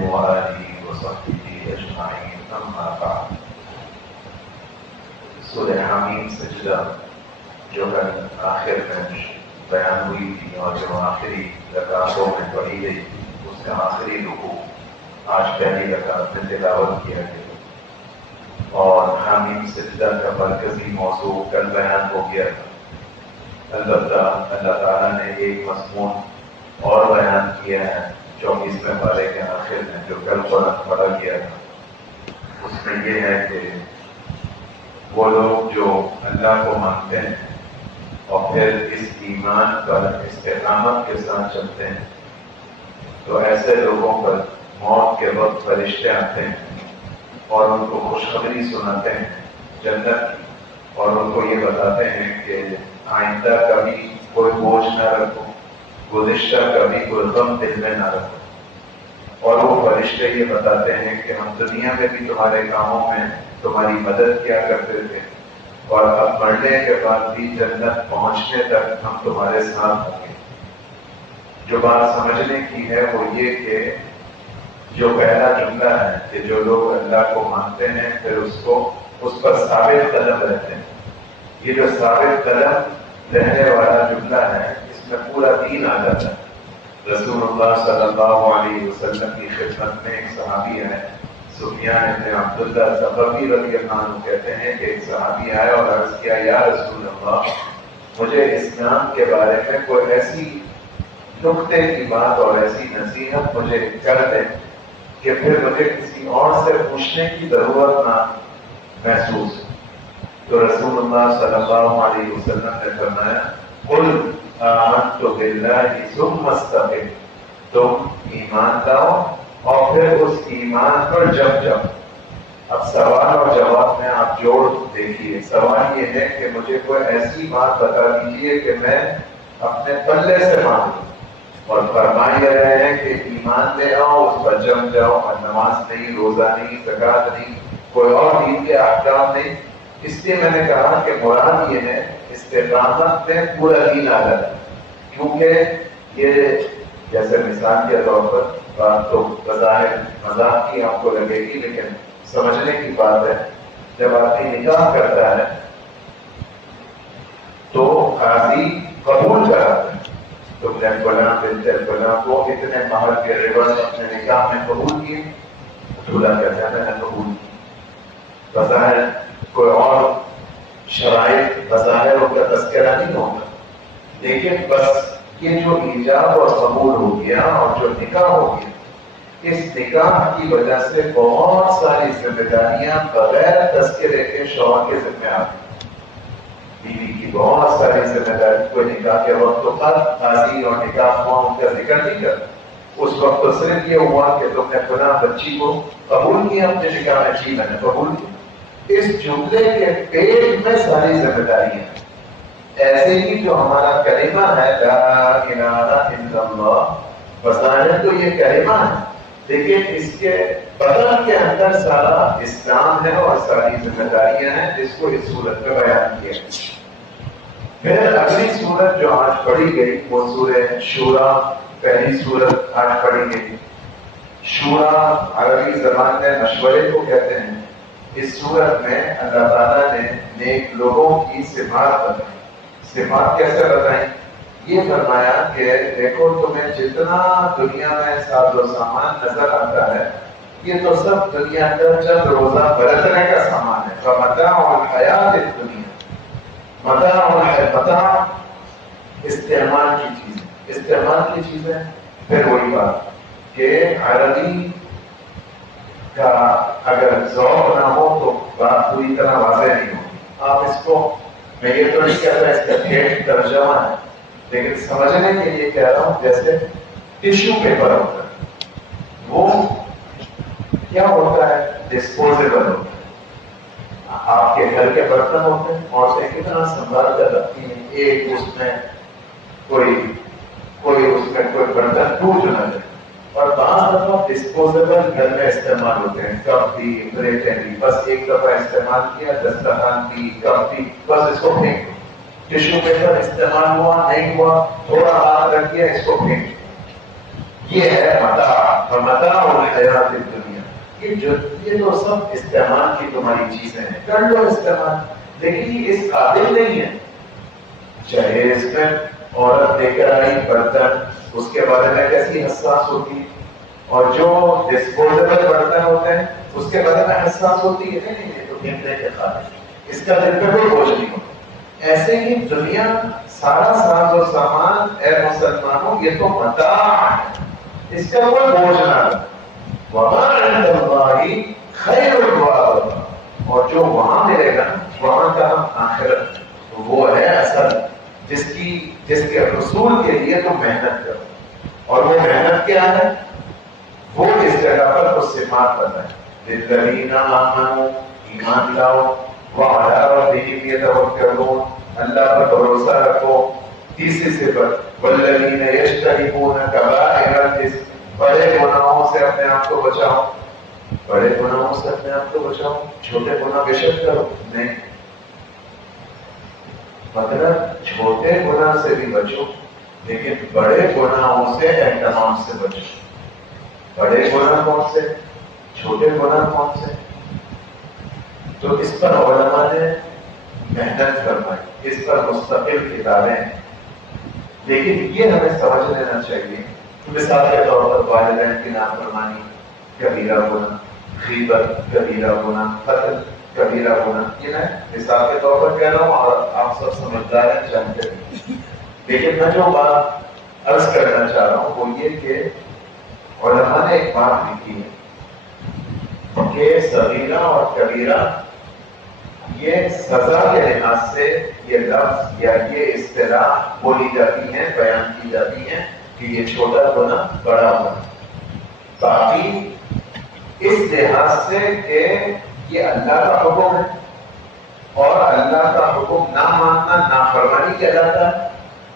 وآلہ وصحبہ اجمعین، اما بعد۔ سورہ حمیم سجدہ جو کل آخر میں بیان ہوئی تھی اور جو آخری رکعتوں میں پڑھی گئی تھی، اس کا آخری رکوع آج پہلی رکعت میں تلاوت کیا گیا، اور حمیم سجدہ کا مرکزی موضوع کل بیان ہو گیا تھا۔ البتہ اللہ تعالیٰ نے ایک مضمون اور بیان کیا ہے 24ویں پارے کے آخر میں، جو کل قرآن پڑھا گیا تھا۔ اس میں یہ ہے کہ وہ لوگ جو اللہ کو مانتے ہیں اور پھر اس ایمان پر استقامت کے ساتھ چلتے ہیں، تو ایسے لوگوں پر موت کے وقت فرشتے آتے ہیں اور ان کو خوشخبری سناتے ہیں جنت کی، اور ان کو یہ بتاتے ہیں کہ آئندہ کبھی کوئی بوجھ نہ رکھو، گزشتہ کبھی کوئی غم دل میں نہ رکھو۔ اور وہ فرشتے یہ بتاتے ہیں کہ ہم دنیا میں بھی تمہارے کاموں میں تمہاری مدد کیا کرتے تھے، اور اب مرنے کے بعد بھی جنت پہنچنے تک ہم تمہارے ساتھ ہوں گے۔ جو بات سمجھنے کی ہے وہ یہ کہ جو پہلا جملہ ہے کہ جو لوگ اللہ کو مانتے ہیں پھر اس پر ثابت قدم رہتے ہیں، یہ جو ثابت قدم رہنے والا جملہ ہے، اس میں پورا دین آ جاتا ہے۔ رسول اللہ صلی اللہ علیہ وسلم کی خدمت میں ایک صحابی ہے، سفیان بن عبداللہ ثقفی رضی اللہ عنہ کہتے ہیں کہ ایک صحابی آیا اور عرض کیا، یا رسول اللہ، مجھے اسلام کے بارے میں کوئی ایسی نکتے کی بات اور ایسی نصیحت مجھے کر دیں کہ پھر مجھے کسی اور سے پوچھنے کی ضرورت نہ محسوس۔ تو رسول اللہ صلی اللہ علیہ وسلم نے فرمایا، قل آمنت باللہ ثم استقم، تم ایمان لاؤ اور پھر اس ایمان پر جم جاؤ۔ اب سوال اور جواب میں آپ جوڑ دیکھیے۔ سوال یہ ہے کہ مجھے کوئی ایسی بات بتا دیجیے کہ میں اپنے پلے سے مانوں، اور فرما یہ رہے ہیں کہ ایمان لے آؤ، اس پر جم جاؤ، اور نماز نہیں، روزہ نہیں، زکوٰۃ نہیں، کوئی اور دین کے احکام نہیں۔ اس لیے میں نے کہا کہ مراد یہ ہے استقامت میں پورا دین آ جاتا ہے، کیونکہ یہ جیسے مثال کے طور پر بات تو بظاہر مذاق کی آپ کو لگے گی، لیکن سمجھنے کی بات ہے۔ جب آدمی نکاح کرتا ہے تو قاضی قبول کراتا ہے، تم نے فلاں بنت فلاں کو اتنے مہر کے عوض اپنے نکاح میں قبول کیے، دولہا کہتا ہے میں نے قبول کی۔ بظاہر کوئی اور شرائط بظاہر ان کا تذکرہ نہیں ہوگا، لیکن بس یہ جو ایجاب اور قبول ہو گیا اور جو نکاح ہو گیا، اس نکاح کی وجہ سے بہت ساری ذمہ داریاں بغیر تذکرے کے شوہر کے ذمہ آ گئی۔ بیوی کی بہت ساری ذمہ داری، کوئی نکاح کے وقت تو قاضی اور نکاح خواہ ان کا ذکر نہیں کرتا، اس وقت تو صرف یہ ہوا کہ تم نے فلاں بچی کو قبول کیا اپنے نکاح میں، جی میں نے قبول کیا۔ اس جملے کے پیٹ میں ساری ذمہ داری ہے۔ ایسے ہی جو ہمارا کلمہ ہے لا الہ الا اللہ، بظاہر تو یہ کلمہ ہے، لیکن اس کے بدن کے اندر سارا اسلام ہے اور ساری ذمہ داریاں ہیں، جس کو اس صورت میں بیان کیا۔ پھر اگلی صورت جو آج پڑھی گئی وہ سورہ شورا، پہلی صورت آج پڑھی گئی۔ شورا عربی زبان میں مشورے کو کہتے ہیں۔ اس صورت میں اللہ تعالیٰ نے نیک لوگوں کی صفات بتائی۔ صفات کیسے بتائیں؟ یہ فرمایا کہ دیکھو تمہیں جتنا دنیا میں ساز و سامان نظر آتا ہے، یہ تو سب دنیا اندر چند روزہ برتنے کا سامان ہے۔ فمتاع الحیات الدنیا، متاع استعمال کی چیزیں، استعمال کی چیزیں۔ پھر وہی بات کہ عربی کا اگر ذوق نہ ہو تو بات پوری طرح واضح نہیں ہوگی۔ آپ اس کو، میں یہ تو نہیں کہتا اس کا ٹھیک ترجمہ ہے، لیکن سمجھنے کے لیے کہہ رہا ہوں جیسے ٹیشو پیپر ہوتا ہے، وہ کیا ہوتا ہے؟ ڈسپوزیبل ہوتا ہے۔ آپ کے گھر کے برتن ہوتے ہیں، عورتیں کتنا سنبھال کر رکھتی ہیں، ایک اس میں کوئی برتن ٹوٹ نہ جائے۔ اور بعض دفعہ ڈسپوزیبل گھر میں استعمال ہوتے ہیں، کپ بھی، پلیٹیں بھی، بس ایک دفعہ استعمال کیا، دسترخوان بھی، کپ بھی، بس اس کو پھینک دو۔ ٹیشو پیپر استعمال ہوا نہیں ہوا، تھوڑا ہاتھ رکھ دیا، اس کو پھینک دو۔ یہ ہے متاع، متاع الحیات الدنیا. یہ تو سب استعمال کی تمہاری چیزیں ہیں، کر لو استعمال، لیکن یہ اس قابل نہیں ہے. چاہے اس میں عورت لے کر آئی برتن، اس کے بارے میں کیسی حساس ہوتی ہے، اور جو ڈسپوزیبل برتن ہوتے ہیں اس کے بارے میں حساس ہوتی ہے. نہیں یہ تو گھنٹے کے قابل، اس کا دل پہ کوئی بوجھ نہیں ہوتا. ایسے ہی دنیا سارا ساز و سامان اے مسلمانوں یہ تو متاع ہے، اس کا کوئی بوجھ نہ لو. وما عند اللہ خیر وابقا، اور جو وہاں ملے گا وہاں کا آخرت وہ ہے اصل، جس کے حصول کے لیے تو محنت کرو. اور وہ محنت کیا ہے؟ وہ اس جگہ پر کچھ صفات پتہ ہے. للذین آمنوا، ایمان لاؤ، وعلی ربہم یتوکلون، اللہ پر بھروسہ رکھو. تیسری صفت والذین یجتنبون کبائر الاسم، بڑے گناہوں سے اپنے آپ کو بچاؤ. بڑے گناہوں سے اپنے آپ کو بچاؤ، چھوٹے گناہ بے شک کرو نہیں، مطلب چھوٹے گناہ سے بھی بچو لیکن بڑے گناہوں سے اہتمام سے بچو. بڑے گناہ کون سے، چھوٹے گناہ کون سے؟ تو اس پر علماء نے محنت فرمائی، اس پر مستقل کتابیں ہیں. لیکن یہ ہمیں سمجھ لینا چاہیے، مثال کے طور پر والدین کی نافرمانی کبیرہ گناہ، غیبت کبیرہ گناہ، قتل کبیرہ گناہ. یہ میں مثال کے طور پر کہہ رہا ہوں اور آپ سب سمجھدار ہیں، جانتے ہیں. لیکن میں جو بات عرض کرنا چاہ رہا ہوں وہ یہ کہ علماء نے ایک بات لکھی ہے کہ صغیرہ اور کبیرہ یہ سزا کے لحاظ سے یہ لفظ یا یہ اصطلاح بولی جاتی ہیں، بیان کی جاتی ہیں کہ یہ چھوٹا گناہ بڑا گناہ. باقی اس لحاظ سے کہ یہ اللہ کا حکم ہے اور اللہ کا حکم نہ ماننا نافرمانی کہلاتا ہے،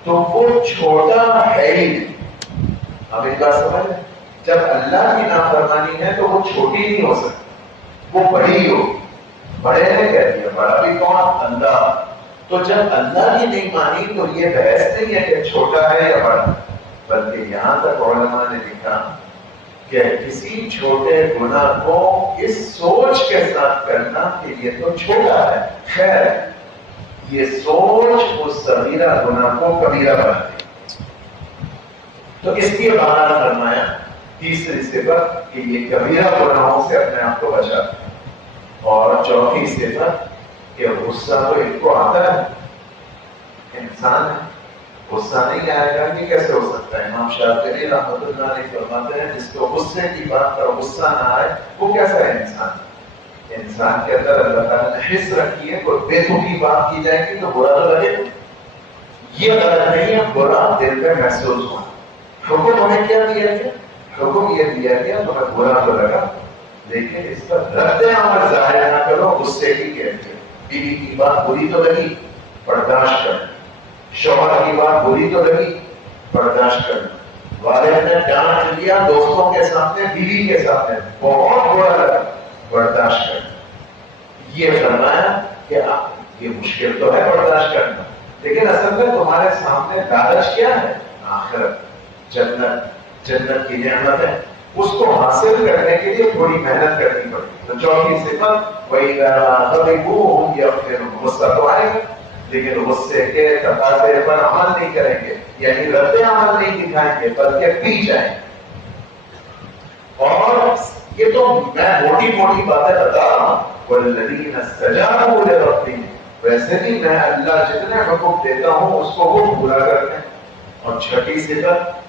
تو وہ چھوٹا ہے ہی نہیں. ہم ایک بات سمجھ، جب اللہ کی نافرمانی ہے تو وہ چھوٹی نہیں ہو سکتی، وہ بڑی ہو. بڑے نے کہہ دیا، بڑا بھی کون؟ اللہ. تو جب اللہ کی نہیں مانی تو یہ بحث نہیں ہے کہ چھوٹا ہے یا بڑا، بلکہ یہاں تک علماء نے لکھا کہ کسی چھوٹے گناہ کو اس سوچ کے ساتھ کرنا کہ یہ تو چھوٹا ہے، خیر یہ سوچ اس صغیرہ گناہ کو کبیرہ بناتی. تو اس لیے بہانا فرمایا تیسری صفت کہ یہ کبیرہ گناہوں سے اپنے آپ کو بچاتا ہے. اور چوتھی صفت کہ غصہ تو ان کو آتا ہے، انسان ہے، غصہ نہیں آئے گا یہ کیسے ہو سکتا ہے؟ امام شافعی رحمۃ اللہ علیہ فرماتے ہیں جس کو غصے کی بات پر غصہ نہ آئے وہ کیسا ہے انسان؟ انسان کے اندر اللہ تعالیٰ نے حس رکھی ہے، کوئی بے تکی بات کی جائے گی تو برا تو لگے. یہ غلط نہیں ہے، برا دل میں محسوس ہوا. حکم ہمیں کیا دیا گیا؟ حکم یہ دیا گیا تمہیں برا تو لگا لیکن اس پر رد عمل ظاہر نہ کرو. غصے کی کیفیت، بیوی کی بات بری تو لگی، برداشت کرنا. شوہر کی بات بری تو لگی، برداشت کرنا. والد نے ڈانٹ لیا دوستوں کے سامنے، بیوی کے سامنے، بہت برا لگا، برداشت کرنا. یہ فرمایا کہ یہ مشکل تو ہے برداشت کرنا، لیکن اصل میں تمہارے سامنے لالچ کیا ہے؟ آخرت، جنت کی نعمت ہے. اس کو حاصل کرنے کے لیے تھوڑی محنت کرنی پڑتی. تو چوتھی صفت وَإِذَا غَضِبُوا يَغْفِرُونَ، غصہ تو آئے گا لیکن غصے کے تقاضے پر عمل نہیں کریں گے، یعنی رد عمل نہیں دکھائیں گے بلکہ پی جائیں. اور یہ تو میں موٹی موٹی باتیں بتا رہا ہوں. وَالَّذِينَ اسْتَجَابُوا لِرَبِّهِمْ، ویسے بھی میں اللہ جتنے حکم دیتا ہوں اس کو وہ پورا کرتے ہیں. اور چھٹی صفت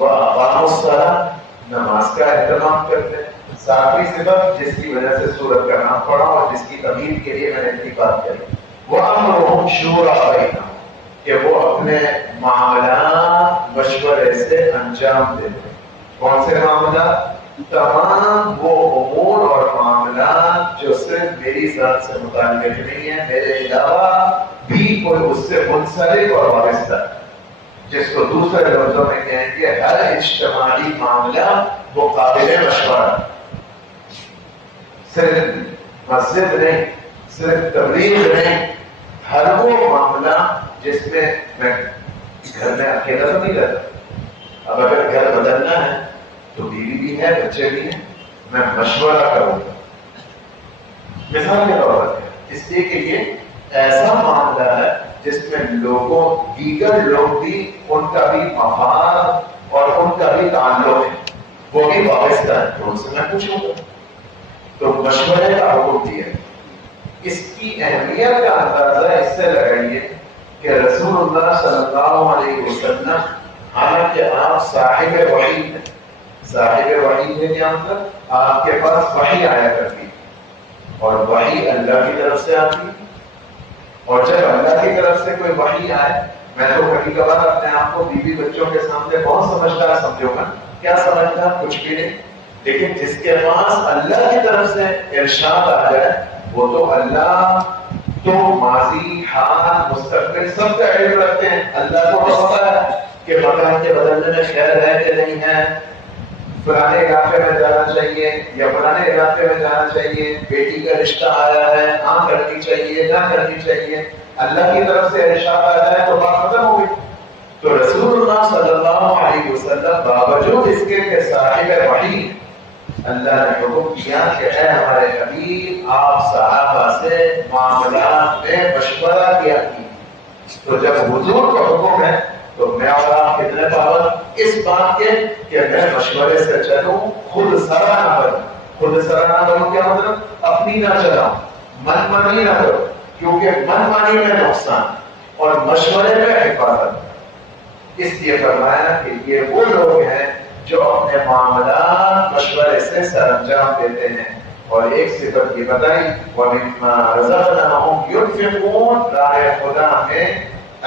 وَأَقَامُوا الصَّلَاةَ، نماز کا اہتمام کرتے ہیں. ساتویں صفت جس کی وجہ سے سورت کا نام پڑا اور جس کی تمہید کے لیے میں نے اتنی بات کری، وَأَمْرُهُمْ شُورَىٰ بَيْنَهُمْ، کہ وہ اپنے معاملات مشورے سے انجام دیتے. کون سے معاملات؟ تمام وہ امور اور معاملات جو صرف میری ذات سے متعلق نہیں ہے، میرے علاوہ بھی کوئی اس سے منسلک اور وابستہ ہے، جس کو دوسرے لفظوں میں کہیں گے ہر اجتماعی معاملہ وہ قابل مشورہ. صرف مسجد نہیں، صرف تبلیغ نہیں، ہر وہ معاملہ جس میں گھر میں اکیلا تو نہیں رہتا، اب اگر گھر بدلنا ہے تو بیوی بھی ہے بچے بھی ہیں، میں مشورہ کروں گا مثال کے طور پر، اس لیے کہ یہ ایسا معاملہ ہے جس میں لوگوں دیگر لوگ بھی ان کا بھی مفاد اور ان کا بھی تعلق ہے، وہ بھی وابستہ ہے، تو ان سے میں پوچھوں گا، تو مشورے کا حکم دیا۔ اس کی اہمیت کا اندازہ اس سے لگائیے کہ رسول اللہ صلی اللہ علیہ وسلم حالانکہ آپ صاحب وحی ہیں، صاحب وحی ہے کیا مطلب؟ آپ کے پاس وحی آیا کرتی اور وحی اللہ کی طرف سے آتی، اور جب اللہ کی طرف سے کوئی وحی آئے، میں تو کبھی کبھار اپنے آپ کو بیوی بچوں کے سامنے بہت سمجھدار سمجھو گا، کیا سمجھدار؟ کچھ بھی نہیں، لیکن جس کے پاس اللہ کی طرف سے ارشاد آ جائے وہ تو اللہ تو ماضی حال مستقبل سب کا علم رکھتے ہیں، اللہ کو پتا ہے کہ مکان کے بدلنے میں خیر ہے کہ نہیں ہے، فلانے علاقے میں جانا چاہیے یا فلانے علاقے میں جانا چاہیے، بیٹی کا رشتہ آیا ہے، ہاں کرنی چاہیے نہ کرنی چاہیے، اللہ کی طرف سے ارشاد آ جائے تو بات ختم ہو گئی۔ تو رسول اللہ صلی اللہ علیہ وسلم باوجود اس کے کہ صاحب وحی، اللہ نے حکم کیا کہ اے ہمارے حبیب آپ صحابہ سے معاملات میں مشورہ کیا کیجیے۔ تو جب حضور کا حکم ہے تو میں اور آپ کتنے پابند اس بات کے کہ میں مشورے سے چلوں، خود سرا نہ بنوں۔ خود سرا نہ بنوں کیا مطلب؟ اپنی نہ چلاؤں، من مانی نہ کرو، کیونکہ من مانی میں نقصان اور مشورے میں حفاظت۔ اس لیے فرمایا کہ یہ وہ لوگ ہیں جو اپنے معاملات مشورے سے سر انجام دیتے ہیں، اور ایک صفت یہ بتائی وَمِمَّا رَزَقْنَاهُمْ يُنْفِقُونَ، راہ خدا میں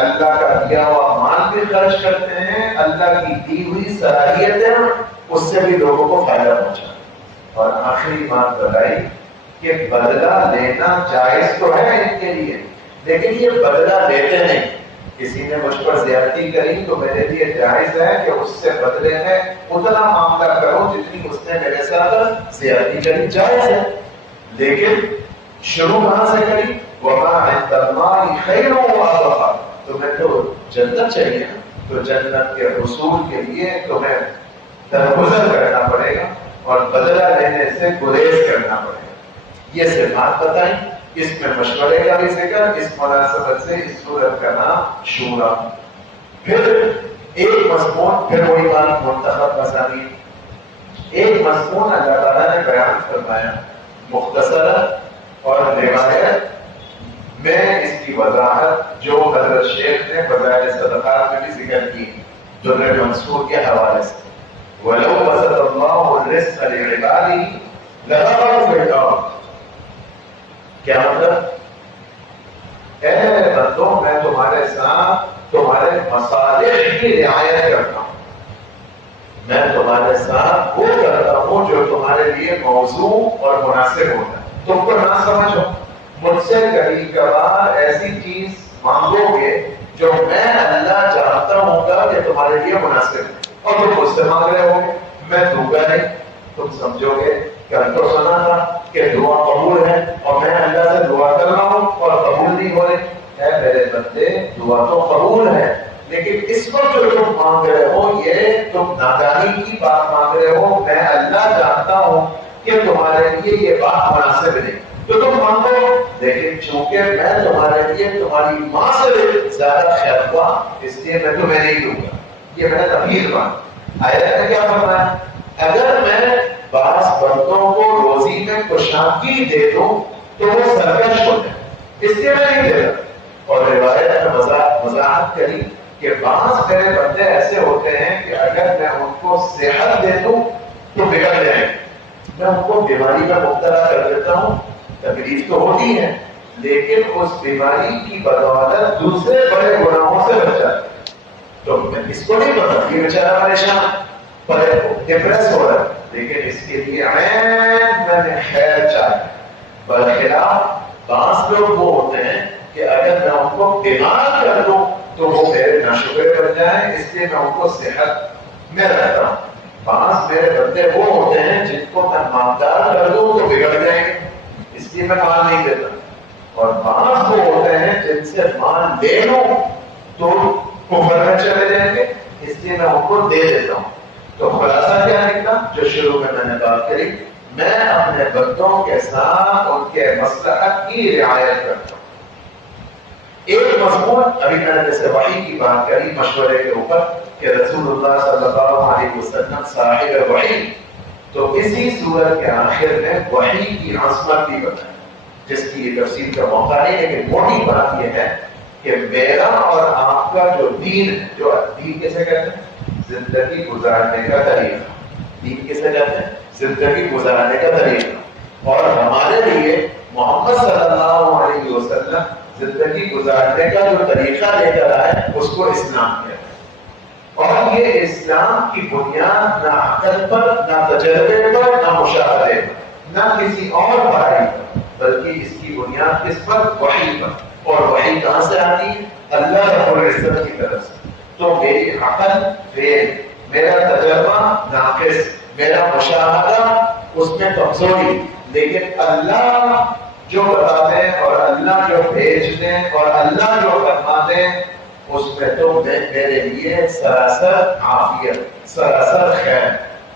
اللہ کا دیا ہوا مال بھی خرچ کرتے ہیں، اللہ کی دی ہوئی صلاحیتیں اس سے بھی لوگوں کو فائدہ پہنچا۔ اور آخری بات بتائی کہ بدلہ لینا جائز تو ہے ان کے لیے، لیکن یہ بدلہ لیتے نہیں۔ کسی نے مجھ پر زیادتی کری تو میرے لیے جائز ہے کہ اس سے بدلے میں اتنا معاملہ کرو جتنی اس نے میرے ساتھ زیادتی کری، جائز ہے، لیکن شروع کہاں سے کری؟ وَمَا عِندَ اللَّهِ خَيْرٌ وَأَبْقَىٰ، تمہیں تو جنت چاہیے، تو جنت کے حصول کے لیے تمہیں درگزر کرنا پڑے گا اور بدلہ لینے سے گریز کرنا پڑے گا۔ یہ صفات بتائیں، اس میں مشورے کا بھی ذکر، اس مناسبت سے اس صورت کا نام شورا۔ پھر ایک مضمون، پھر وہی بات منتخب مسائل، ایک مضمون اللہ تعالیٰ نے بیان فرمایا مختصرا، اور روایت میں اس کی وضاحت جو حضرت شیخ نے فضائل صدقات میں بھی ذکر کی در منصور کے حوالے سے، وَلَوْ بَسَطَ اللَّهُ الرِّزْقَ لِعِبَادِهِ لَبَغَوْا فِي الْأَرْضِ، کیا مطلب؟ اے میرے بندوں، میں تمہارے ساتھ تمہارے مصالح کی رعایت کرتا ہوں، میں تمہارے ساتھ وہ کرتا ہوں جو تمہارے لیے موضوع اور مناسب ہوتا ہے۔ تم کو نہ سمجھو، مجھ سے کبھی کبھار ایسی چیز مانگو گے جو میں اللہ چاہتا ہوں گا کہ تمہارے لیے مناسب ہے، اور تم مجھ سے مانگ رہے ہو گے، میں دوں گا نہیں، تم سمجھو گے کل تو سنا تھا کہ دعا قبول ہے اور میں اللہ سے دعا کر رہا ہوں اور قبول نہیں ہو رہی۔ اے میرے بندے، دعا تو قبول ہے، لیکن اس وقت جو تم مانگ رہے ہو یہ تم نادانی کی بات مانگ رہے ہو، میں اللہ جانتا ہوں کہ تمہارے لیے یہ بات مناسب نہیں، تو تم مانگو، لیکن چونکہ میں تمہارے لیے تمہاری ماں سے زیادہ خیر خواہ، اس لیے میں تمہیں نہیں دوں گا۔ یہ میں نے تفہیم بات آیت نے کیا فرمایا؟ اگر میں بعض بندوں کو روزی میں کشادگی دے دوں تو وہ سرکش ہو جائے، اس لیے میں نہیں دیتا۔ اور روایت میں وضاحت کری کہ بعض میرے بندے ایسے ہوتے ہیں کہ اگر میں ان کو صحت دے دوں تو بگڑ جائیں، میں ان کو بیماری میں مبتلا کر دیتا ہوں، تکلیف تو ہوتی ہے لیکن اس بیماری کی بدولت دوسرے بڑے گناہوں سے بچ جاتا ہے۔ تو میں اس کو نہیں پتا، یہ بیچارہ پریشان ڈپریس ہو رہا ہے، لیکن اس کے لیے میں نے خیر چاہی۔ برخلاف بعض لوگ وہ ہوتے ہیں کہ اگر میں ان کو بیمار کر دوں تو وہ میرے ناشکر بن جائیں، اس لیے میں ان کو صحت میں رہتا ہوں۔ بعض میرے بندے وہ ہوتے ہیں جن کو میں مالدار کر دوں تو بگڑ جائیں گے، اس لیے میں مال نہیں دیتا، اور بعض وہ ہوتے ہیں جن سے مال لے لوں تو کفر میں چلے جائیں گے، اس لیے میں ان کو دے دیتا ہوں. تو خلاصہ کیا نکلا جو شروع میں نے بات کری, میں اپنے بندوں کے ساتھ ان کے مصلحت کی رعایت کرتا ہوں. ایک مضمون ابھی میں نے جیسے وحی کی بات کری مشورے کے اوپر کہ رسول اللہ صلی اللہ علیہ وسلم صاحب وحی, تو اسی سورت کے آخر میں وحی کی عظمت بھی بتائی جس کی یہ تفصیل کا موقع نہیں, لیکن موٹی بات یہ ہے کہ میرا اور آپ کا جو دین ہے, جو دین کیسے کہتے ہیں زندگی گزارنے کا طریقہ, دین کیسے کہتے ہیں زندگی گزارنے کا طریقہ, اور ہمارے لیے محمد صلی اللہ علیہ وسلم زندگی گزارنے کا جو طریقہ لے کر آئے اس کو اسلام کہتے ہیں. اور یہ اسلام کی بنیاد نہ عقل پر, نہ تجربے پر, نہ مشاہدے پر, نہ کسی اور پڑھائی پر, بلکہ اس کی بنیاد کس پر؟ وحی پر. اور وحی کہاں سے آتی ہے؟ اللہ رب العزت کی طرف سے. تو میری عقل فیل, میرا تجربہ ناقص, میرا مشاہدہ اس میں کمزوری, لیکن اللہ جو بتا دیں اور اللہ جو بھیج دیں اور اللہ جو فرما دیں اس میں تو میرے لیے سراسر عافیت, سراسر خیر.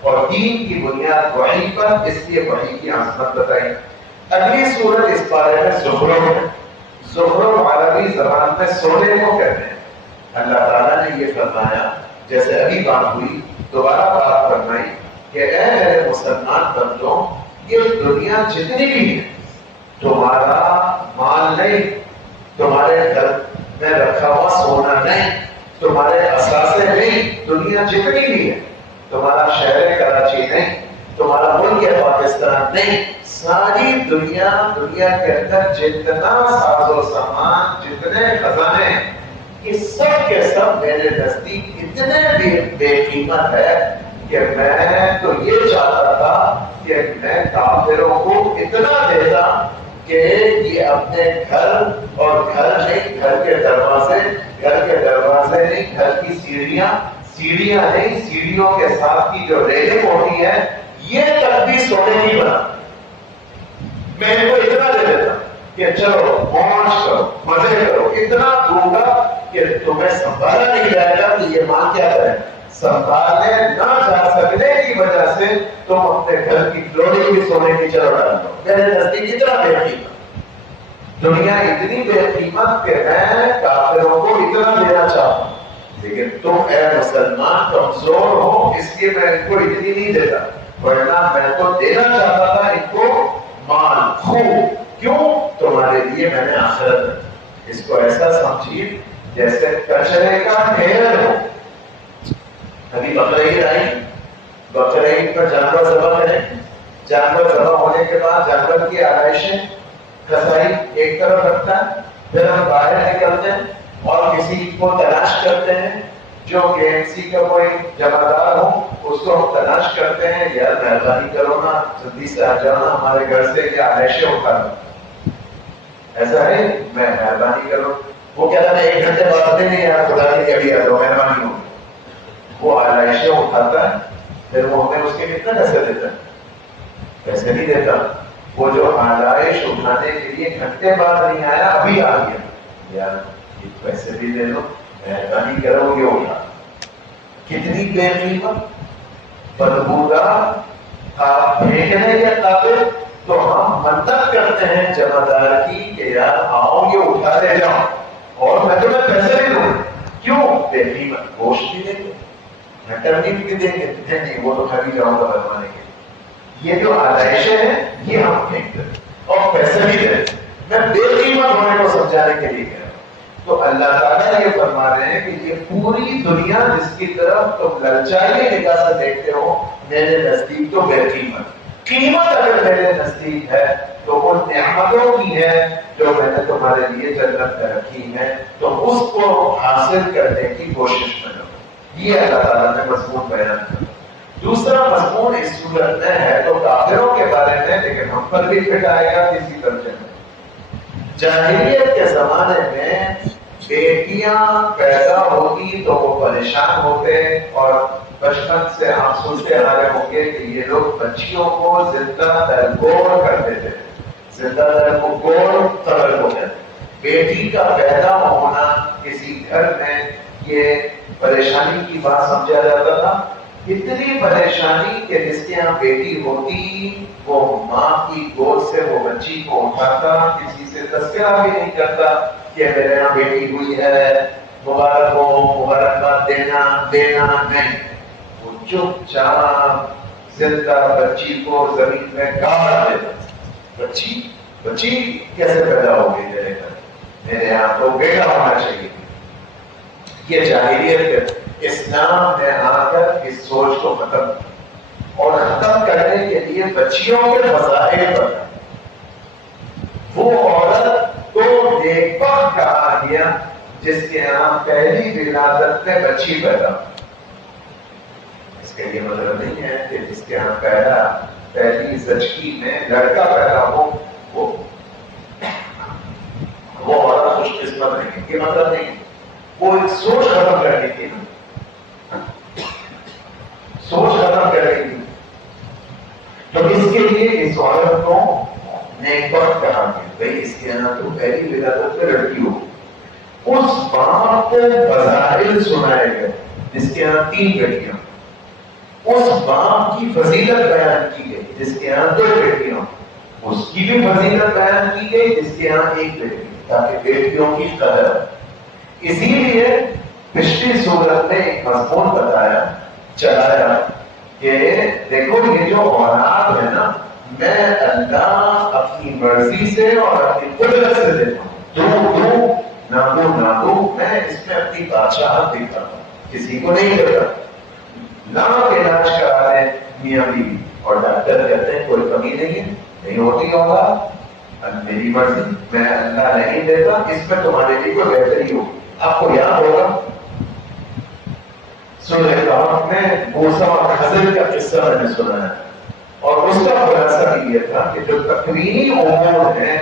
اور دین کی بنیاد وحی پر, اس لیے وحی کی عظمت بتائی. اگلی صورت اس بارے میں زخرف ہے. زخرف عربی زبان میں سونے کو کہتے ہیں. اللہ تعالیٰ نے یہ فرمایا, جیسے ابھی بات ہوئی دوبارہ بات فرمائی کہ اے میرے مسلمان بندوں, یہ دنیا جتنی بھی ہے تمہارا مال نہیں, تمہارے گھر میں رکھا ہوا سونا نہیں, تمہارے اثاثے نہیں, دنیا جتنی بھی ہے, تمہارا شہر کراچی نہیں, تمہارا ملک پاکستان نہیں, ساری دنیا کے اندر جتنا ساز و سامان, جتنے خزانے, یہ سب کے سب میرے نزدیک اتنے بے قیمت ہے کہ میں تو یہ چاہتا تھا کہ میں کافروں کو اتنا دیتا کہ یہ اپنے گھر, اور گھر نہیں, گھر کے دروازے نہیں, گھر کی سیڑھیاں نہیں, سیڑھیوں کے ساتھ کی جو ریلنگ ہوتی ہے یہ تک بھی سونے کی بنا, میں ان کو اتنا دے دیتا کہ چلو موج کرو, مزے کرو, اتنا دوں گا کہ تمہیں سنبھالا نہیں جائے گا. کہ یہ ماں کیا کرے, سنبھالنے نہ جا سکنے کی وجہ سے تم اپنے گھر کی ڈولی بھی سونے کی چلو ڈال دو. میرے نزدیک اتنا بے قیمت, دنیا اتنی بے قیمت کہ میں کافروں کو اتنا دینا چاہتا ہوں, لیکن تم اے مسلمان کمزور ہو, اس لیے میں ان کو اتنی نہیں دیتا, ورنہ میں تو دینا چاہتا تھا ان کو مال, خوب. کیوں؟ تمہارے لیے میں نے آخرت رکھی. اس کو ایسا سمجھیے جیسے کچرے کا ڈھیر ہو. ابھی بقرعید آئی, بقرعید پر جانور ذبح کریں, جانور ذبح ہونے کے بعد جانور کی آرائشیں کسائی ایک طرف رکھتا ہے, پھر ہم باہر نکلتے ہیں اور کسی کو تلاش کرتے ہیں جو KMC کا کوئی جمعدار ہو, اس کو ہم تلاش کرتے ہیں, یار مہربانی کرو نا, جلدی سے آ جاؤ نا ہمارے گھر سے, یہ آرائشیں اٹھا لو. ایسا ہے, میں مہربانی کرو, وہ کہتا ہے 1 گھنٹے بعد نہیں یار خدا کی کبھی آ جاؤ, مہربانی ہو. وہ آرائشیں اٹھاتا ہے, پھر وہ ہمیں اس کے کتنا پیسے دیتا ہے؟ پیسے نہیں دیتا. وہ جو آرائش اٹھانے کے لیے گھنٹے بعد نہیں آیا, ابھی آ گیا, یار یہ پیسے بھی دے دو, مہربانی کرو, یہ اٹھا. کتنی بے قیمت, بدبودار, آپ پھینکنے کے قابل. تو ہم منت کرتے ہیں جمعدار کی کہ یار آؤ یہ اٹھا لے جاؤ, اور میں تمہیں پیسے بھی دوں. کیوں؟ بے قیمت. گوشت بھی دیں گے, مٹن بھی دیں گے, نہیں وہ تو خرید جاؤں گا بنوانے کے. یہ جو آرائشیں ہیں یہ ہم پھینکتے ہیں اور پیسے بھی دیتے. میں بے قیمت ہونے کو سمجھانے کے لیے کہہ رہا ہوں. تو اللہ تعالیٰ یہ فرما رہے ہیں کہ یہ پوری دنیا جس کی طرف تم للچائی نگاہ سے دیکھتے ہو, میرے نزدیک تو بے قیمت. قیمت اگر میرے نزدیک ہے تو ان نعمتوں کی ہے جو میں نے تمہارے لیے جنت میں رکھی ہے, تو اس کو حاصل کرنے کی کوشش کرو. یہ اللہ تعالیٰ نے مضمون بیان کیا. دوسرا مضمون اس صورت میں ہے تو کافروں کے بارے میں, لیکن ہم پر بھی فٹ آئے گا کسی طرح. جاہلیت کے زمانے میں بیٹیاں پیدا ہوتی تو وہ پریشان ہوتے اور بچپن سے آپ سنتے آ رہے ہوں گے کہ یہ لوگ بچیوں کو زندہ درگور کرتے تھے. زندہ درگور قبر کو کہتے. بیٹی کا پیدا ہونا کسی گھر میں یہ پریشانی کی بات سمجھا جاتا تھا. اتنی پریشانی کہ جس کے یہاں بیٹی ہوتی وہ ماں کی گود سے وہ بچی کو اٹھاتا, کسی سے تذکرہ بھی نہیں کرتا کہ میرے یہاں بیٹی ہوئی ہے, مبارک ہو, مبارکباد دینا نہیں. وہ چپ چاپ زندہ بچی کو زمین میں گاڑ دیتا. بچی کیسے پیدا ہوگی تیرے گھر, میرے یہاں تو بیٹا ہونا چاہیے. یہ جاہلیت ہے. اسلام نے آ کر اس سوچ کو ختم اور ختم کرنے کے لیے بچیوں کے فضائل پر وہ عورت کو نیک بخت کہا گیا جس کے یہاں پہلی ولادت میں بچی پیدا. اس کے لیے مطلب نہیں ہے کہ جس کے یہاں پہلی زچگی میں لڑکا پیدا ہو وہ عورت خوش قسمت نہیں. یہ مطلب نہیں. وہ ایک سوچ ختم کرنی تھی نا, سوچ ختم کر رہی تھی. تو اس کے لیے اس عورت کو نیک بخت کہا گیا. بھائی اس کے یہاں تو پہلی ولادت میں لڑکی ہو. اس باپ کو فضائل سنائے گئے جس کے یہاں 3 بیٹیاں. اس باپ کی فضیلت بیان کی گئی جس کے یہاں 2 بیٹیاں. اس کی بھی فضیلت بیان کی گئی جس کے یہاں 1 بیٹی, تاکہ بیٹیوں کی قدر. اسی لیے پچھلی صورت میں ایک مضمون بتایا چلایا کہ دیکھو یہ جو اولاد ہے نا, میں اللہ اپنی مرضی سے اور اپنی قدرت سے دیتا ہوں. نہ دوں میں اس میں اپنی بادشاہت دکھتا ہوں, کسی کو نہیں دیتا. لاکھ علاج کرا رہے میاں بیوی اور ڈاکٹر کہتے ہیں کوئی کمی نہیں ہوتی ہوگا, میری مرضی, میں اللہ نہیں دیتا, اس میں تمہارے لیے کوئی بہتری ہوگی. آپ کو یاد ہوگا سورہ کہف میں موسیٰ اور خضر کا قصہ میں نے سنا ہے, اور اس کا خلاصہ بھی یہ تھا کہ جو تکوینی امور ہیں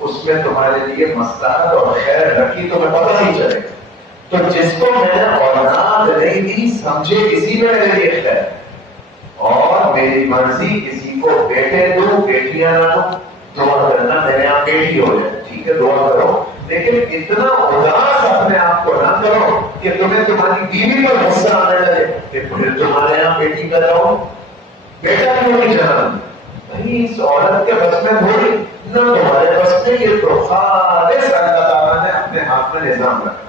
اس میں تمہارے لیے مصلحت اور خیر رکھی تمہیں پتہ نہیں چلے گا. تو جس کو میں نے اولاد نہیں دی سمجھے اسی میں میرے لیے خیر, اور میری مرضی کسی کو بیٹے دوں بیٹیاں نہ دوں. دعا کرنا میرے یہاں بیٹی ہو جائے, ٹھیک ہے دعا کرو, لیکن اتنا اداس اپنے آپ کو نہ کرو کہ تمہیں تمہاری بیوی پر غصہ آنے لگے کہ پھر تمہارے یہاں بیٹی پیدا ہو, بیٹا کیوں نہیں جانا. نہیں, اس عورت کے بس میں تھوڑی نہ تمہارے بس میں, یہ تو خالص اللہ تعالیٰ نے اپنے ہاتھ میں نظام رکھا.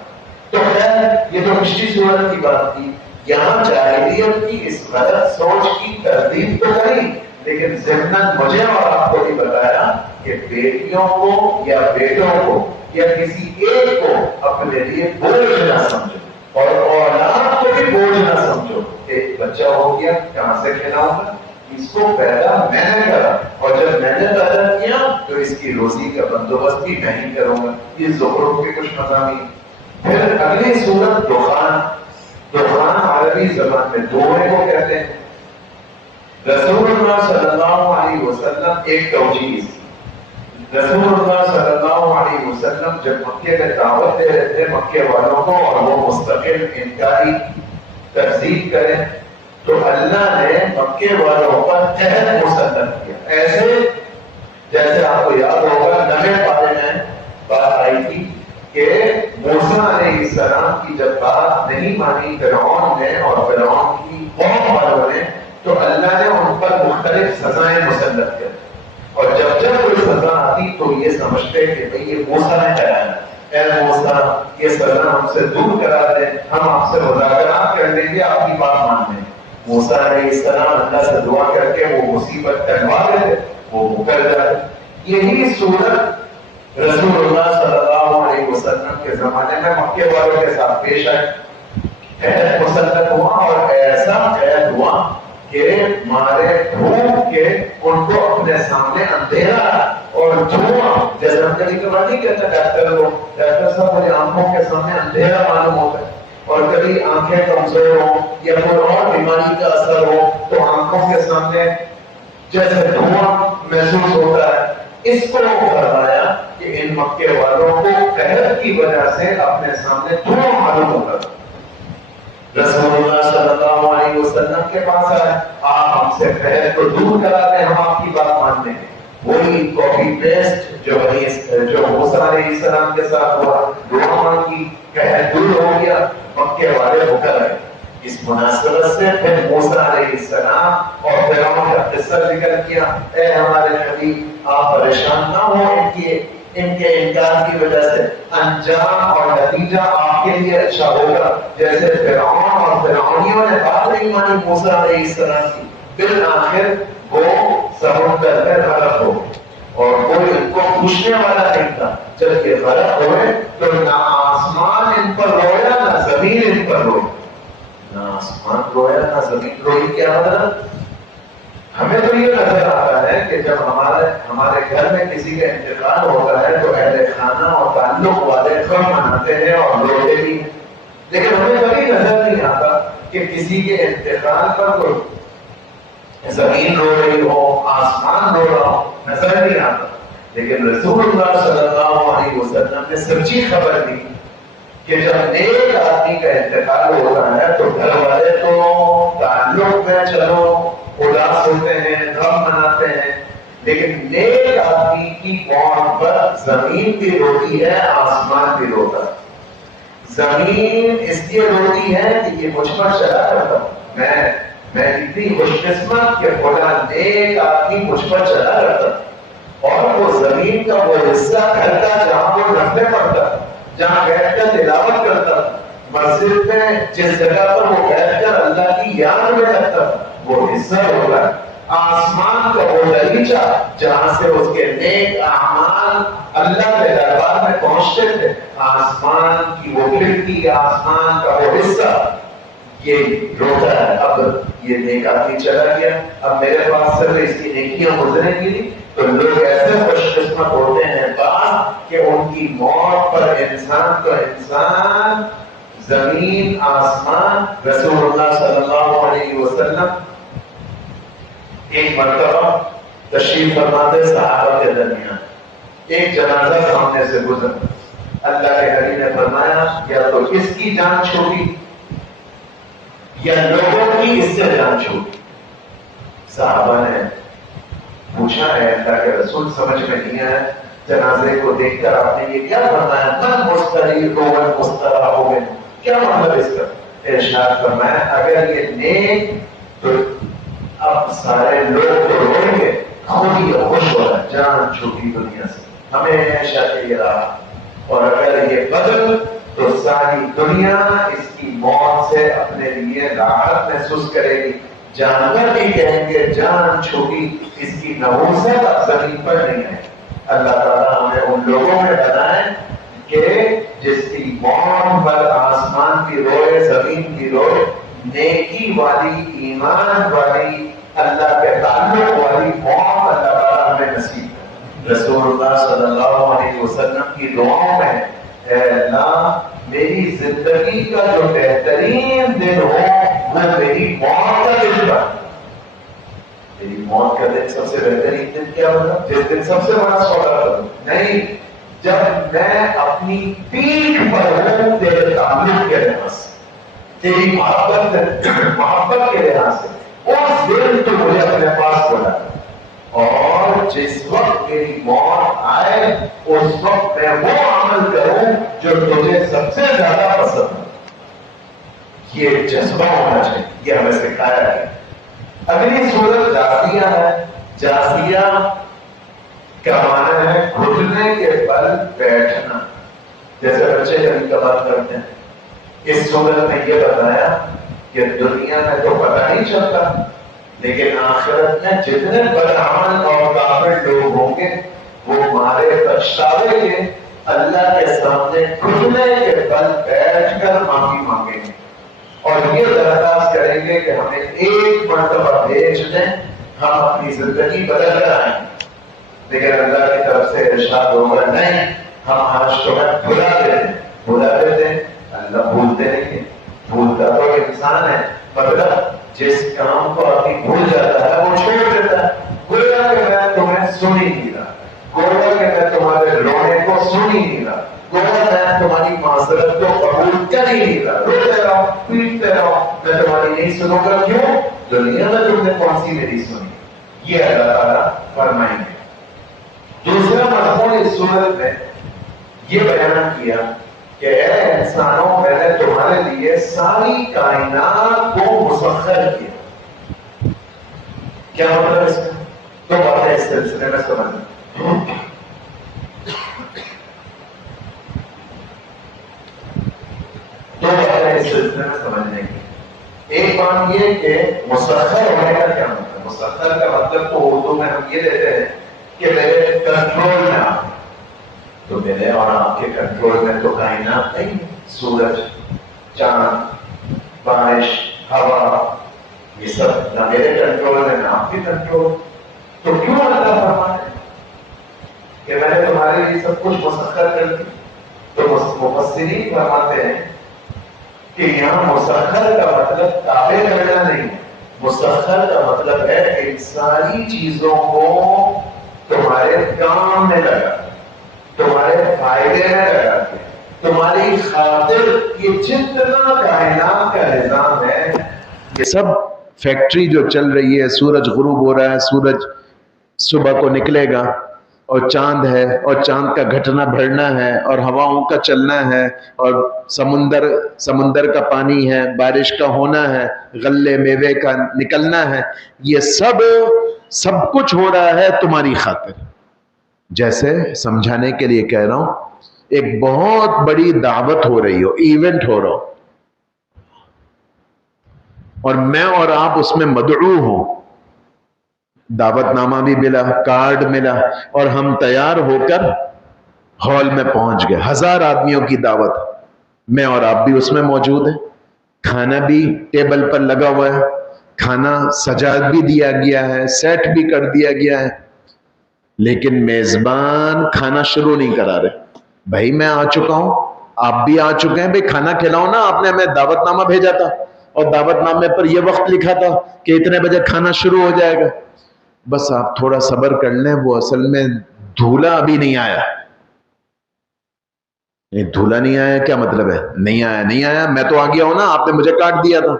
تو خیر یہ تو پچھلی صورت کی بات تھی. یہاں جاہلیت کی اس غلط سوچ کی تردید تو کری, لیکن ضمن مجھے اور آپ کو بھی بتایا کہ بیٹیوں کو یا بیٹوں کو یا کسی ایک کو اپنے لیے بوجھ نہ سمجھو, اور اولاد کو بھی بوجھ نہ سمجھو. ایک بچہ ہو گیا, کہاں سے کھلاؤں گا, اس کو پیدا میں نے کرا, اور جب میں نے پیدا کیا تو اس کی روزی کا بندوبست بھی میں ہی کروں گا. یہ زخرف کے کچھ مضامین. پھر اگلی صورت دخان. دخان عربی زبان میں دوہے کو کہتے ہیں. رسول اللہ صلی اللہ علیہ وسلم ایک توجیہ تھی. رسول اللہ صلی اللہ علیہ وسلم جب مکے میں دعوت دے رہے تھے مکے والوں کو, اور وہ مستقل انکاری تکذیب کریں, تو اللہ نے مکے والوں پر قہر مسلط کیا. ایسے جیسے آپ کو یاد ہوگا نئے پارے میں بات آئی تھی کہ موسیٰ علیہ السلام کی جب بات نہیں مانی فرعون نے اور فرعون کی قوم والوں نے, تو اللہ نے ان پر مختلف سزائیں مسلط کر. اور جب کوئی سزا آتی تو یہ سمجھتے کہ بھئی یہ موسیٰ نے کرایا, اے موسیٰ یہ سزا ہم سے دور کرا دے, ہم آپ سے مذاکرات کر لیں گے, آپ کی بات مان لیں. موسیٰ علیہ السلام اللہ سے دعا کر کے وہ مصیبت ٹلوا دیتے, وہ مکر جاتے. یہی صورت رسول اللہ صلی اللہ علیہ وسلم کے زمانے میں مکے والوں کے ساتھ پیش آئی. قید مسلط ہوا, اور ایسا قید ہوا کہ مارے دھوپ کے ان کو اپنے سامنے اندھیرا اور دھواں, جیسے ہم کبھی کبھار نہیں کہتے ڈاکٹر صاحب مجھے آنکھوں کے سامنے اندھیرا معلوم ہوتا ہے, اور کبھی آنکھیں کمزور ہوں یا کوئی اور بیماری کا اثر ہو تو آنکھوں کے سامنے جیسے دھواں محسوس ہوتا ہے. اس کو فرمایا کہ ان مکے والوں کو قحط کی وجہ سے اپنے سامنے دھواں معلوم ہوتا تھا. رسول اللہ صلی اللہ علیہ وسلم کے پاس آئے, آپ ہم سے قحط کو دور کرا دیں, ہم آپ کی بات مان لیں گے. وہی کاپی پیسٹ جو موسیٰ علیہ السلام کے ساتھ ہوا، دعا مانگی، قحط دور ہو گیا، مکے والے ہو کر آئے۔ اس مناسبت سے پھر موسیٰ علیہ السلام اور فرعون کا قصہ ذکر کیا، اے ہمارے نبی آپ پریشان نہ ہو ان کے انکار کی وجہ سے، انجام اور نتیجہ آپ کے لیے اچھا ہوگا۔ جیسے فرعون اور فرعونیوں نے بات نہیں مانی موسیٰ علیہ السلام کی، بالآخر وہ سمندر میں غرق ہو اور کوئی ان کو پوچھنے والا نہیں تھا۔ جب یہ غرق ہوئے تو نہ آسمان ان پر رویا نہ زمین ان پر روئی، نہ آسمان رویا نہ زمین روئی۔ کیا مطلب؟ ہمیں تو یہ نظر آتا ہے کہ جب ہمارے گھر میں کسی کا انتقال ہوتا ہے تو اہل خانہ اور تعلق والے غم مناتے ہیں اور روتے بھی ہیں، لیکن ہمیں کبھی نظر نہیں آتا کہ کسی کے انتقال پر کوئی زمین رو رہی ہو، آسمان رو رہا ہو، نظر نہیں آتا۔ لیکن رسول اللہ صلی اللہ علیہ وسلم نے سچی خبر دی کہ جب نیک آدمی کا انتقال ہوتا ہے تو گھر والے تو تعلق میں چلو اداس ہوتے ہیں، غم مناتے ہیں، لیکن نیک آدمی کی موت پر زمین بھی روتی ہے، آسمان بھی روتا ہے۔ زمین اس لیے روتی ہے کہ یہ مجھ پر چلا کرتا، میں اتنی خوش قسمت کہ خدا نیک آدمی مجھ پر چلا کرتا، اور وہ زمین کا وہ حصہ گھر کا جہاں وہ نفلیں پڑھتا، جہاں بیٹھ کر تلاوت کرتا، مسجد میں جس جگہ پر وہ بیٹھ کر اللہ کی یاد میں رکھتا، وہ حصہ ہوگا۔ آسمان کا وہ دریچہ جہاں سے اس کے نیک اعمال اللہ کے دربار میں پہنچتے تھے، آسمان کی وہ کھڑکی، آسمان کا وہ حصہ یہ روتا ہے۔ اب یہ نیک آدمی چلا گیا، اب میرے پاس صرف اس کی نیکیاں گزریں گی، تو لوگ ایسے خوش قسمت ہوتے ہیں کہ ان کی موت پر انسان تو انسان، زمین آسمان۔ رسول اللہ صلی اللہ علیہ وسلم ایک مرتبہ تشریف فرماتے صحابہ کے درمیان، ایک جنازہ سامنے سے گزر، اللہ کے نبی نے فرمایا یا تو اس کی جان چھوٹی یا لوگوں کی اس سے جان چھوٹی۔ صحابہ نے پوچھا ہے اللہ کے رسول سمجھ میں نہیں آیا، جنازے کو دیکھ کر آپ نے یہ کیا فرمایا؟ من مستری رومن مسترا ہو گئے، کیا مطلب اس کا؟ ارشاد فرمایا اگر یہ نیک تو اب سارے لوگ تو روئیں گے، خود ہی خوش ہو رہا، جان چھوٹی دنیا سے ہمیشہ کے لیے رہا، اور اگر یہ بدل تو ساری دنیا اس کی موت سے اپنے لیے راحت محسوس کرے گی۔ جانور بھی کہیں گے جان چھوٹی، اس کی نحوست اب زمین پر نہیں ہے۔ اللہ تعالیٰ ہمیں ان لوگوں میں بنائے کہ جس کی موت پر آسمان کی روئے، زمین کی روئے، نیکی والی، ایمان والی، اللہ کے تعلق والی موت اللہ تعالیٰ ہمیں نصیب ہے۔ رسول اللہ صلی اللہ علیہ وسلم کی دعاؤں میں اے اللہ میری زندگی کا جو بہترین دن ہو وہ میری موت کا دن بنا۔ میری موت کا دن سب سے بہترین دن کیا ہوگا؟ جس دن سب سے بڑا سودا کروں نہیں، جب میں اپنی پیٹھ پر ہوں تیرے تعلق کے لحاظ سے، تیری محبت کے لحاظ سے، اس دن تو مجھے اپنے پاس بلا، اور جس وقت میری موت آئے اس وقت میں وہ عمل کروں جو تجھے سب سے زیادہ پسند ہے۔ یہ جذبہ ہونا چاہیے، یہ ہمیں سکھایا ہے۔ اگلی صورت جاسیہ ہے۔ جاسیہ کا معنی ہے گھٹنے کے بل بیٹھنا، جیسے بچے کبھی کبھار کرتے ہیں۔ اس صورت میں یہ بتایا کہ دنیا میں تو پتہ نہیں چلتا، لیکن آخرت میں جتنے بدعمل اور کافر لوگ ہوں گے وہ مارے پچھتاوے کے اللہ کے سامنے گھٹنے کے بل بیٹھ کر معافی مانگیں گے اور یہ درخواست کریں گے کہ ہمیں ایک مرتبہ بھیج دیں، ہم اپنی زندگی بدل کر آئیں۔ لیکن اللہ کی طرف سے ارشاد ہوگا نہیں، ہم آج تمہیں بھلا دیتے ہیں۔ اللہ بھولتے نہیں ہیں، بھولتا تو انسان ہے، مطلب جس کام کو آدمی بھول جاتا ہے وہ چھوڑ دیتا ہے۔ گویا کہ میں تمہیں سن ہی نہیں رہا، گویا کہ میں تمہارے رونے کو سن ہی نہیں رہا، گویا میں تمہاری معذرت کو قبول کر ہی نہیں رہا، روتے رہو پیٹتے رہو، میں تمہاری نہیں سنوں گا۔ کیوں؟ دنیا میں تم نے کون سی میری سنی؟ یہ اللہ تعالیٰ فرمائیں گے۔ دوسرا مضمون اس صورت میں یہ بیان کیا کہ اے انسانوں میں نے تمہارے لیے ساری کائنات کو مسخر کیا. کیا مطلب اس کا؟ تو باتیں اس سلسلے میں سمجھنا. دو باتیں اس سلسلے میں سمجھنے کی. ایک بات یہ کہ مسخر ہونے کا کیا مطلب؟ مسخر کا مطلب تو اردو میں ہم یہ دیتے ہیں کہ میرے کنٹرول میں آپ. تو میرے اور آپ کے کنٹرول میں تو کائنات نہیں. سورج، چاند، بارش، ہوا، یہ سب نہ میرے کنٹرول میں نہ آپ کے کنٹرول. تو کیوں اللہ فرماتے ہیں کہ میں نے تمہارے لیے سب کچھ مسخر کر دی؟ تو مفسرین فرماتے ہیں کہ یہاں مسخر کا مطلب تابع کرنا نہیں. مسخر کا مطلب ہے کہ ان ساری چیزوں کو تمہارے کام میں لگا، تمہارے فائدے میں لگا کے، تمہاری خاطر یہ جتنا کائنات کا نظام ہے، یہ سب فیکٹری جو چل رہی ہے، سورج غروب ہو رہا ہے، سورج صبح کو نکلے گا، اور چاند ہے، اور چاند کا گھٹنا بڑھنا ہے، اور ہواؤں کا چلنا ہے، اور سمندر کا پانی ہے، بارش کا ہونا ہے، غلے میوے کا نکلنا ہے. یہ سب کچھ ہو رہا ہے تمہاری خاطر. جیسے سمجھانے کے لیے کہہ رہا ہوں، ایک بہت بڑی دعوت ہو رہی ہو، ایونٹ ہو رہا ہو، اور میں اور آپ اس میں مدعو ہوں. دعوت نامہ بھی ملا، کارڈ ملا، اور ہم تیار ہو کر ہال میں پہنچ گئے. 1000 آدمیوں کی دعوت، میں اور آپ بھی اس میں موجود ہیں. کھانا بھی ٹیبل پر لگا ہوا ہے، کھانا سجا بھی دیا گیا ہے، سیٹ بھی کر دیا گیا ہے، لیکن میزبان کھانا شروع نہیں کرا رہے. بھائی میں آ چکا ہوں، آپ بھی آ چکے ہیں، بھائی کھانا کھلاؤ نا. آپ نے ہمیں دعوت نامہ بھیجا تھا، اور دعوت نامے پر یہ وقت لکھا تھا کہ اتنے بجے کھانا شروع ہو جائے گا. بس آپ تھوڑا صبر کر لیں، وہ اصل میں دھولا ابھی نہیں آیا. دھولا نہیں آیا کیا مطلب ہے؟ نہیں آیا، میں تو آ گیا ہوں نا، آپ نے مجھے کاٹ دیا تھا.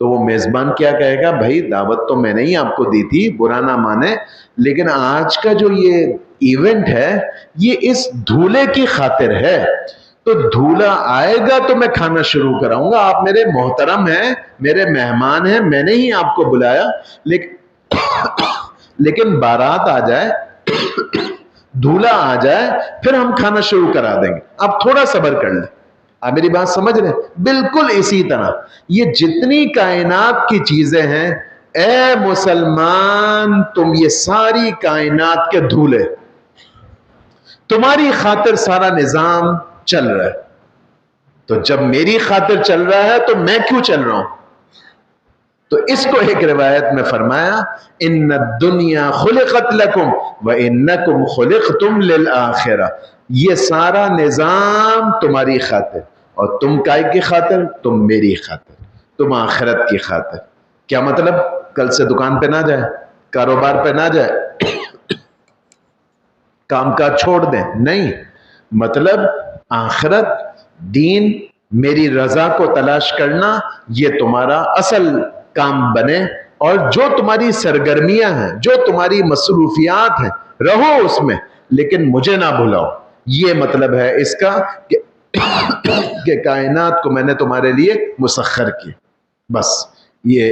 تو وہ میزبان کیا کہے گا؟ بھائی دعوت تو میں نے ہی آپ کو دی تھی، برا نہ مانے، لیکن آج کا جو یہ ایونٹ ہے یہ اس دھولے کی خاطر ہے. تو دھولا آئے گا تو میں کھانا شروع کراؤں گا. آپ میرے محترم ہیں، میرے مہمان ہیں، میں نے ہی آپ کو بلایا، لیکن بارات آ جائے، دھولا آ جائے، پھر ہم کھانا شروع کرا دیں گے. آپ تھوڑا صبر کر لیں. آپ میری بات سمجھ رہے ہیں؟ بالکل اسی طرح یہ جتنی کائنات کی چیزیں ہیں، اے مسلمان تم یہ ساری کائنات کے دھولے، تمہاری خاطر سارا نظام چل رہا ہے. تو جب میری خاطر چل رہا ہے تو میں کیوں چل رہا ہوں؟ تو اس کو ایک روایت میں فرمایا، ان الدنیا خلقت لکم وانکم خلقتم للآخرہ. یہ سارا نظام تمہاری خاطر، اور تم کائے کی خاطر؟ تم میری خاطر، تم آخرت کی خاطر. کیا مطلب؟ کل سے دکان پہ نہ جائے، کاروبار پہ نہ جائے، کام کاج چھوڑ دیں، نہیں. مطلب آخرت، دین، میری رضا کو تلاش کرنا، یہ تمہارا اصل کام بنے. اور جو تمہاری سرگرمیاں ہیں، جو تمہاری مصروفیات ہیں، رہو اس میں، لیکن مجھے نہ بھلاؤ. یہ مطلب ہے اس کا کہ کائنات کو میں نے تمہارے لیے مسخر کی. بس یہ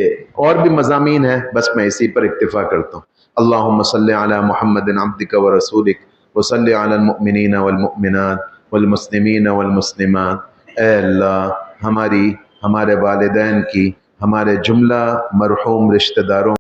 اور بھی مضامین ہیں، بس میں اسی پر اکتفا کرتا ہوں. اللہم صلی علی محمد عبدک ورسولک وصلی علی المؤمنین والمؤمنات والمسلمین والمسلمات. اے اللہ ہمارے والدین کی، ہمارے جملہ مرحوم رشتہ داروں